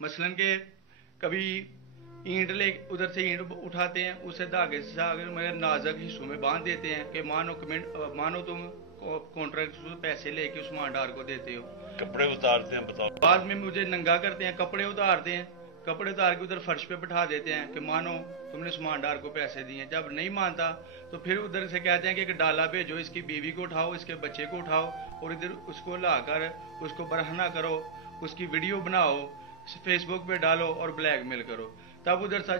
मसलन के कभी ईंट ले उधर से ईंट उठाते हैं, उसे धागे से मेरे नाजुक हिस्सों में बांध देते हैं कि मानो तुम कॉन्ट्रैक्ट से पैसे लेके उस मांडार को देते हो। कपड़े उतारते हैं, बताओ। बाद में मुझे नंगा करते हैं, कपड़े उतारते हैं, कपड़े उतार के उधर फर्श पे बिठा देते हैं कि मानो तुमने उस मांडार को पैसे दिए। जब नहीं मानता तो फिर उधर से कहते हैं कि डाला भेजो, इसकी बीवी को उठाओ, इसके बच्चे को उठाओ और इधर उसको लाकर उसको बरहना करो, उसकी वीडियो बनाओ, फेसबुक पे डालो और ब्लैकमेल करो। तब उधर से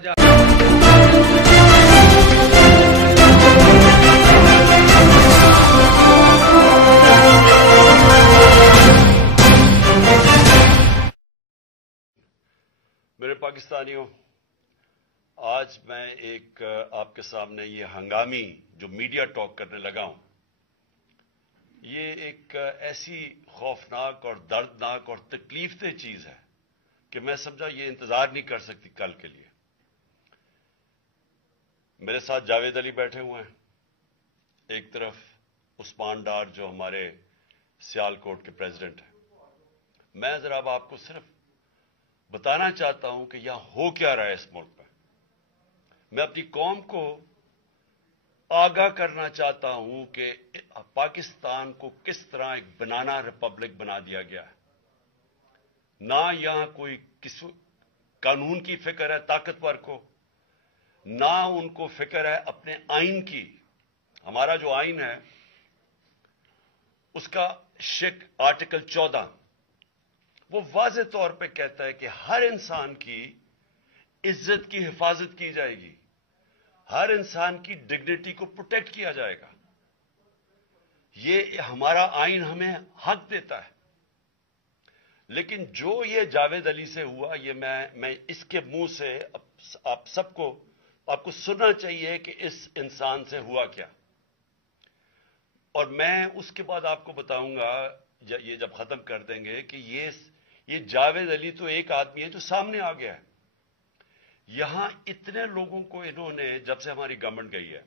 मेरे पाकिस्तानियों, आज मैं एक आपके सामने ये हंगामी जो मीडिया टॉक करने लगा हूं, ये एक ऐसी खौफनाक और दर्दनाक और तकलीफदेह चीज है कि मैं समझा ये इंतजार नहीं कर सकती कल के लिए। मेरे साथ जावेद अली बैठे हुए हैं, एक तरफ उस्मान डार जो हमारे सियालकोट के प्रेसिडेंट हैं। मैं जरा अब आपको सिर्फ बताना चाहता हूं कि यहां हो क्या रहा है इस मुल्क में। मैं अपनी कौम को आगाह करना चाहता हूं कि पाकिस्तान को किस तरह एक बनाना रिपब्लिक बना दिया गया है। ना यहां कोई कानून की फिक्र है ताकतवर को, ना उनको फिक्र है अपने आइन की। हमारा जो आइन है उसका शिक आर्टिकल 14 वो वाज़ेह तौर पे कहता है कि हर इंसान की इज्जत की हिफाजत की जाएगी, हर इंसान की डिग्निटी को प्रोटेक्ट किया जाएगा। ये हमारा आइन हमें हक देता है। लेकिन जो ये जावेद अली से हुआ, ये मैं इसके मुंह से आप सबको आपको सुनना चाहिए कि इस इंसान से हुआ क्या। और मैं उसके बाद आपको बताऊंगा, ये जब खत्म कर देंगे, कि ये जावेद अली तो एक आदमी है जो सामने आ गया है। यहां इतने लोगों को इन्होंने, जब से हमारी गवर्नमेंट गई है,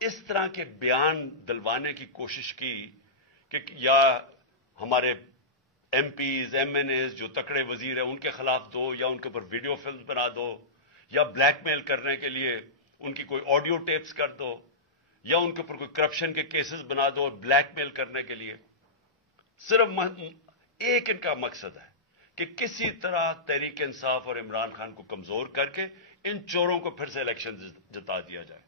इस तरह के बयान दिलवाने की कोशिश की कि या हमारे एमपीज एमएनएज जो तकड़े वजीर हैं उनके खिलाफ दो, या उनके ऊपर वीडियो फिल्म बना दो, या ब्लैकमेल करने के लिए उनकी कोई ऑडियो टेप्स कर दो, या उनके ऊपर कोई करप्शन के केसेस बना दो और ब्लैकमेल करने के लिए। सिर्फ एक इनका मकसद है कि किसी तरह तहरीक इंसाफ और इमरान खान को कमजोर करके इन चोरों को फिर से इलेक्शन जिता दिया जाए।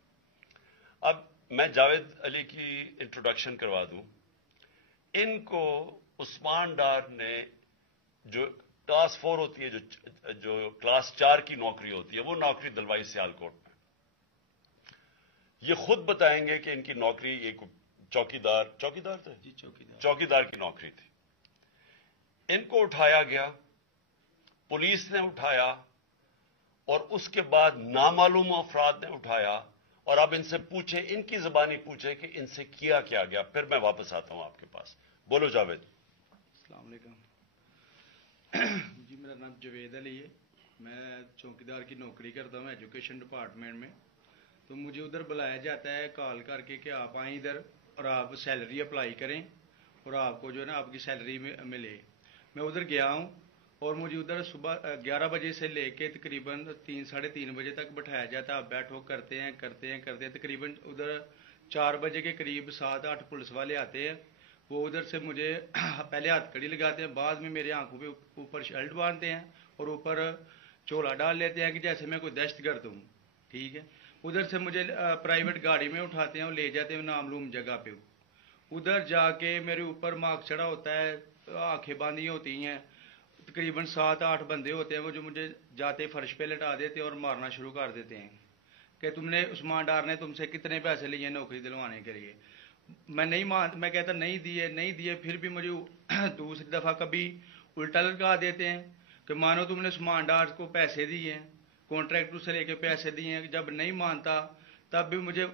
अब मैं जावेद अली की इंट्रोडक्शन करवा दूं। इनको उस्मान डार ने, जो क्लास 4 होती है, जो क्लास 4 की नौकरी होती है, वो नौकरी दिलवाई सियालकोट में। ये खुद बताएंगे कि इनकी नौकरी एक चौकीदार थे जी, चौकीदार की नौकरी थी। इनको उठाया गया, पुलिस ने उठाया और उसके बाद नामालूम अफराद ने उठाया। और अब इनसे पूछे, इनकी जुबानी पूछे कि इनसे किया क्या गया। फिर मैं वापस आता हूं आपके पास। बोलो जावेद। अस्सलाम वालेकुम जी, मेरा नाम जावेद अली है। मैं चौकीदार की नौकरी करता हूं एजुकेशन डिपार्टमेंट में। तो मुझे उधर बुलाया जाता है कॉल करके कि आप आए इधर और आप सैलरी अप्लाई करें और आपको जो है ना आपकी सैलरी मिले। मैं उधर गया हूं और मुझे उधर सुबह 11 बजे से लेके तकरीबन 3-3:30 बजे तक बैठाया जाता है। आप बैठो, करते हैं। तकरीबन उधर 4 बजे के करीब 7-8 पुलिस वाले आते हैं। वो उधर से मुझे पहले हथकड़ी लगाते हैं, बाद में मेरे आंखों पे ऊपर शर्ट बांधते हैं और ऊपर चोला डाल लेते हैं कि जैसे मैं कोई दहशतगर्द हूँ। ठीक है। उधर से मुझे प्राइवेट गाड़ी में उठाते हैं और ले जाते हैं नामलूम जगह पे। उधर जाके मेरे ऊपर मार्क चढ़ा होता है, आंखें बांधी होती हैं। तकरीबन 7-8 बंदे होते हैं वो जो मुझे जाते फर्श पे लटा देते हैं और मारना शुरू कर देते हैं कि तुमने उस्मान डार ने तुमसे कितने पैसे लिए नौकरी दिलवाने के लिए। मैं कहता नहीं दिए। फिर भी मुझे दूसरी दफा कभी उल्टा लटका देते हैं कि मानो तुमने उस्मान डार को पैसे दिए हैं, कॉन्ट्रैक्टर से लेके पैसे दिए हैं। जब नहीं मानता तब भी मुझे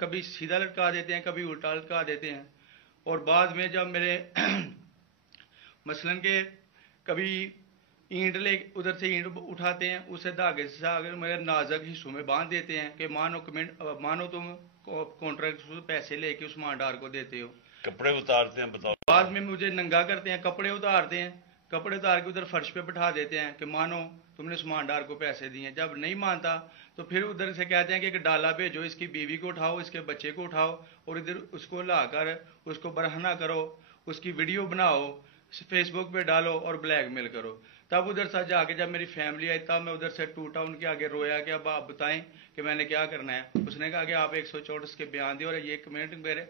कभी सीधा लटका देते हैं, कभी उल्टा लटका देते हैं। और बाद में जब मेरे मसलन के कभी ईंट ले उधर से ईंट उठाते हैं, उसे धागे से मेरे नाजुक हिस्सों में बांध देते हैं कि मानो तुम कॉन्ट्रैक्ट से पैसे लेके उस्मान डार को देते हो। कपड़े उतारते हैं, बताओ। बाद में मुझे नंगा करते हैं, कपड़े उतारते हैं, کپڑے اتار کے ادھر فرش پہ بٹھا دیتے ہیں کہ مانو تم نے عثمان ڈار کو پیسے دیے. جب نہیں مانتا تو پھر ادھر سے کہتے ہیں کہ ایک ڈالا بھیجو, اس کی بیوی کو اٹھاؤ, اس کے بچے کو اٹھاؤ, اور ادھر اس کو لا کر اس کو برہنہ کرو, اس کی ویڈیو بناؤ, فیس بک پہ ڈالو اور بلیک میل کرو. تب ادھر سے جا کے جب میری فیملی آئی تب میں ادھر سے ٹوٹا, ان کے آگے رویا کہ اب آپ بتائیں کہ میں نے کیا کرنا ہے. اس نے کہا کہ آپ 164 کے بیان دیں, اور یہ کمنٹ میرے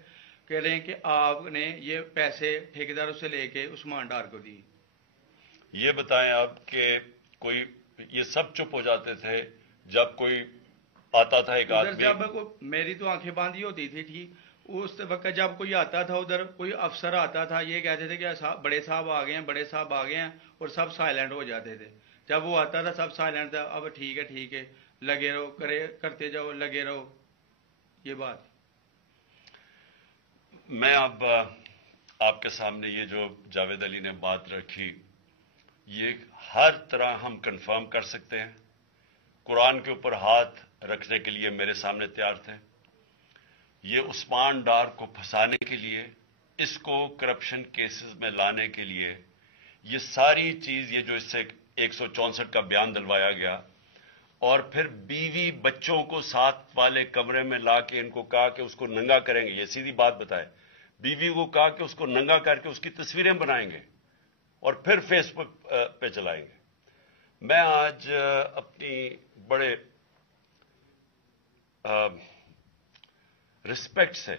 کہہ رہے ہیں کہ آپ نے یہ پیسے ٹھیکیداروں سے لے کے عثمان ڈار کو دی. یہ بتائیں آپ کہ کوئی یہ سب چپ ہو جاتے تھے جب کوئی آتا تھا ایک ادھر آدمی؟ جب میری تو آنکھیں باندھی ہوتی تھی ٹھیک, اس وقت جب کوئی آتا تھا ادھر, کوئی افسر آتا تھا, یہ کہتے تھے کہ بڑے صاحب آ گئے ہیں, بڑے صاحب آ گئے ہیں, اور سب سائلنٹ ہو جاتے تھے. جب وہ آتا تھا سب سائلنٹ تھا, اب ٹھیک ہے لگے رہو, کرتے جاؤ, لگے رہو. یہ بات میں اب آپ کے سامنے یہ جو جاوید علی نے بات رکھی, یہ ہر طرح ہم کنفرم کر سکتے ہیں. قرآن کے اوپر ہاتھ رکھنے کے لیے میرے سامنے تیار تھے. یہ عثمان ڈار کو پھنسانے کے لیے, اس کو کرپشن کیسز میں لانے کے لیے, یہ ساری چیز, یہ جو اس سے 164 کا بیان دلوایا گیا, اور پھر بیوی بچوں کو ساتھ والے کمرے میں لا کے ان کو کہا کہ اس کو ننگا کریں گے. یہ سیدھی بات بتائے, بیوی کو کہا کہ اس کو ننگا کر کے اس کی تصویریں بنائیں گے اور پھر فیس بک پہ چلائیں گے. میں آج اپنی بڑے رسپیکٹ سے,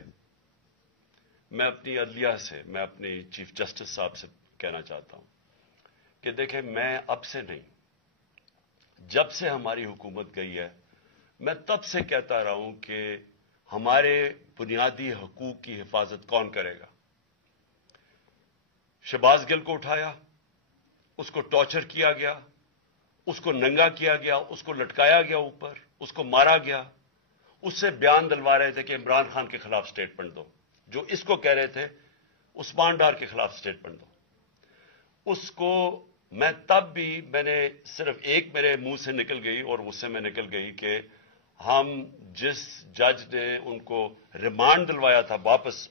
میں اپنی عدلیہ سے, میں اپنی چیف جسٹس صاحب سے کہنا چاہتا ہوں کہ دیکھیں, میں اب سے نہیں, جب سے ہماری حکومت گئی ہے, میں تب سے کہتا رہا ہوں کہ ہمارے بنیادی حقوق کی حفاظت کون کرے گا. شہباز گل کو اٹھایا, اس کو ٹارچر کیا گیا, اس کو ننگا کیا گیا, اس کو لٹکایا گیا اوپر, اس کو مارا گیا. اس سے بیان دلوا رہے تھے کہ عمران خان کے خلاف سٹیٹمنٹ دو, جو اس کو کہہ رہے تھے عثمان ڈار کے خلاف سٹیٹمنٹ دو. اس کو میں تب بھی, میں نے صرف ایک میرے منہ سے نکل گئی اور اس سے میں نکل گئی کہ ہم جس جج نے ان کو ریمانڈ دلوایا تھا واپس,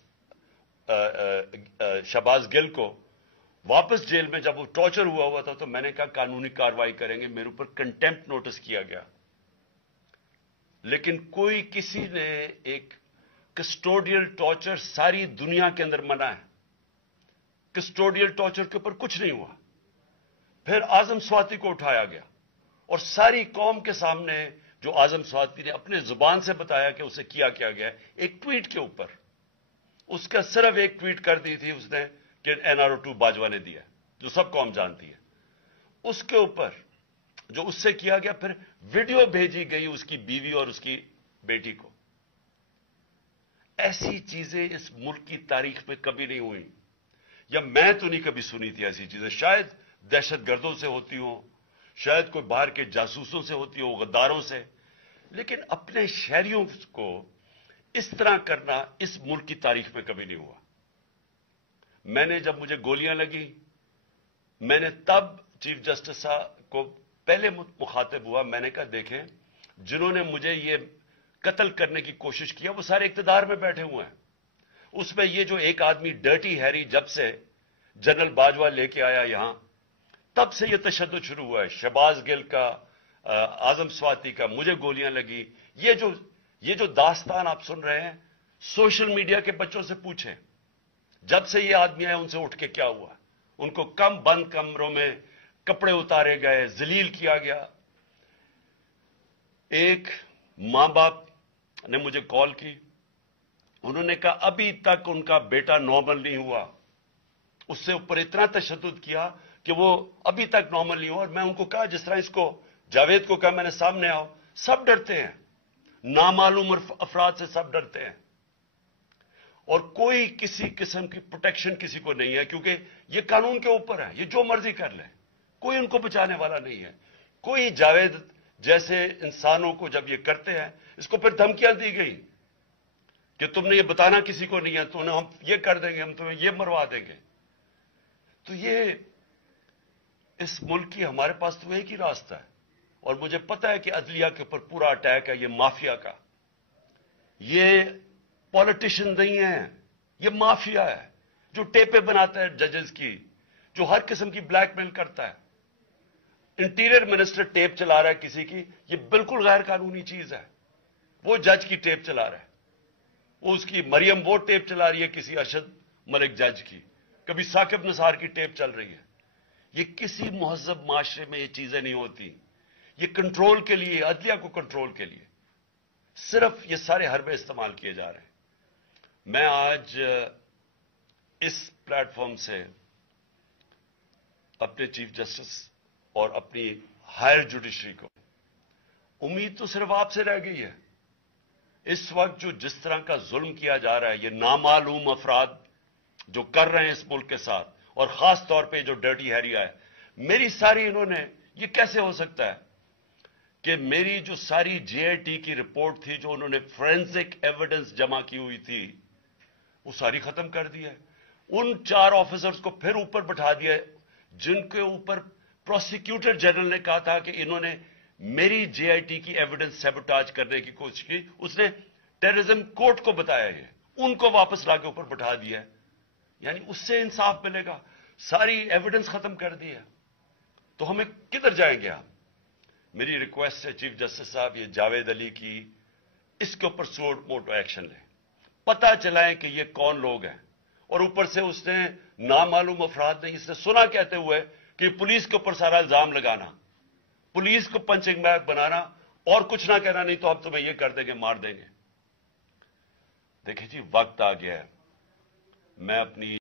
شہباز گل کو واپس جیل میں, جب وہ ٹارچر ہوا تھا تو میں نے کہا قانونی کارروائی کریں گے. میرے اوپر کنٹیمپٹ نوٹس کیا گیا, لیکن کوئی کسی نے ایک کسٹوڈیل ٹارچر ساری دنیا کے اندر منع ہے, کسٹوڈیل ٹارچر کے اوپر کچھ نہیں ہوا. پھر اعظم سواتی کو اٹھایا گیا اور ساری قوم کے سامنے جو اعظم سواتی نے اپنے زبان سے بتایا کہ اسے کیا گیا, ایک ٹویٹ کے اوپر, اس کا صرف ایک ٹویٹ کر دی تھی اس نے کہ NRO2 باجوہ نے دیا, جو سب قوم جانتی ہے. اس کے اوپر جو اس سے کیا گیا, پھر ویڈیو بھیجی گئی اس کی بیوی اور اس کی بیٹی کو. ایسی چیزیں اس ملک کی تاریخ میں کبھی نہیں ہوئی, یا میں تو نہیں کبھی سنی تھی ایسی چیزیں. شاید دہشت گردوں سے ہوتی ہوں, شاید کوئی باہر کے جاسوسوں سے ہوتی ہو, غداروں سے, لیکن اپنے شہریوں کو اس طرح کرنا اس ملک کی تاریخ میں کبھی نہیں ہوا. میں نے جب مجھے گولیاں لگی, میں نے تب چیف جسٹس صاحب کو پہلے مخاطب ہوا. میں نے کہا دیکھیں, جنہوں نے مجھے یہ قتل کرنے کی کوشش کیا وہ سارے اقتدار میں بیٹھے ہوئے ہیں. اس میں یہ جو ایک آدمی ڈرٹی ہیری جب سے جنرل باجوہ لے کے آیا یہاں, تب سے یہ تشدد شروع ہوا ہے. شہباز گل کا, اعظم سواتی کا, مجھے گولیاں لگی. یہ جو داستان آپ سن رہے ہیں, سوشل میڈیا کے بچوں سے پوچھیں, جب سے یہ آدمی آئے ان سے اٹھ کے کیا ہوا. ان کو بند کمروں میں کپڑے اتارے گئے, ذلیل کیا گیا. ایک ماں باپ نے مجھے کال کی, انہوں نے کہا ابھی تک ان کا بیٹا نارمل نہیں ہوا. اس سے اوپر اتنا تشدد کیا کہ وہ ابھی تک نارمل نہیں ہوا. اور میں ان کو کہا, جس طرح اس کو جاوید کو کہا میں نے سامنے آؤ, سب ڈرتے ہیں, نامعلوم افراد سے سب ڈرتے ہیں, اور کوئی کسی قسم کی پروٹیکشن کسی کو نہیں ہے, کیونکہ یہ قانون کے اوپر ہے, یہ جو مرضی کر لے, کوئی ان کو بچانے والا نہیں ہے. کوئی جاوید جیسے انسانوں کو جب یہ کرتے ہیں, اس کو پھر دھمکیاں دی گئی کہ تم نے یہ بتانا کسی کو نہیں ہے, تو ہم یہ کر دیں گے, ہم تمہیں یہ مروا دیں گے. تو یہ اس ملک کی, ہمارے پاس تو ایک ہی راستہ ہے, اور مجھے پتا ہے کہ عدلیہ کے اوپر پورا اٹیک ہے, یہ مافیا کا. یہ پالیٹیشین نہیں ہے, یہ مافیا ہے جو ٹیپیں بناتا ہے ججز کی, जो हर किस्म की ब्लैकमेल करता है। इंटीरियर मिनिस्टर टेप चला रहा है किसी की, ये बिल्कुल गैर कानूनी चीज है। वो जज की टेप चला रहा है, वो उसकी मरियम वो टेप चला रही है किसी अरशद मलिक जज की, कभी साकिब निसार की टेप चल रही है। ये किसी मुहज़्ज़ब माशरे में ये चीजें नहीं होती। ये कंट्रोल के लिए, अदलिया को कंट्रोल के लिए सिर्फ ये सारे हरबे इस्तेमाल किए जा रहे हैं। मैं आज इस प्लेटफॉर्म से अपने चीफ जस्टिस और अपनी हायर जुडिशरी को उम्मीद तो सिर्फ आपसे रह गई है। इस वक्त जो जिस तरह का जुल्म किया जा रहा है, ये नामालूम अफराद जो कर रहे हैं इस मुल्क के साथ, और खास तौर पे जो डर्टी हैरिया है, मेरी सारी इन्होंने, ये कैसे हो सकता है कि मेरी जो सारी जेआईटी की रिपोर्ट थी, जो उन्होंने फोरेंसिक एविडेंस जमा की हुई थी, वो सारी खत्म कर दी है। उन 4 ऑफिसर्स को फिर ऊपर बैठा दिया जिनके ऊपर प्रोसिक्यूटर जनरल ने कहा था कि इन्होंने मेरी जेआईटी की एविडेंस सैबोटाज करने की कोशिश की। उसने टेररिज्म कोर्ट को बताया है, उनको वापस लाके ऊपर बैठा दिया है। यानी उससे इंसाफ मिलेगा? सारी एविडेंस खत्म कर दी है, तो हमें किधर जाएंगे हम? मेरी रिक्वेस्ट है चीफ जस्टिस साहब, ये जावेद अली की, इसके ऊपर सोड मोटो एक्शन लें, पता चलाएं कि ये कौन लोग हैं। और ऊपर से उसने नामालूम अफराद ने इसने सुना कहते हुए कि पुलिस के ऊपर सारा इल्जाम लगाना, पुलिस को पंचिंग बैग बनाना और कुछ ना कहना, नहीं तो हम तुम्हें ये कर देंगे, मार देंगे। देखिए जी, वक्त आ गया है। मैं अपनी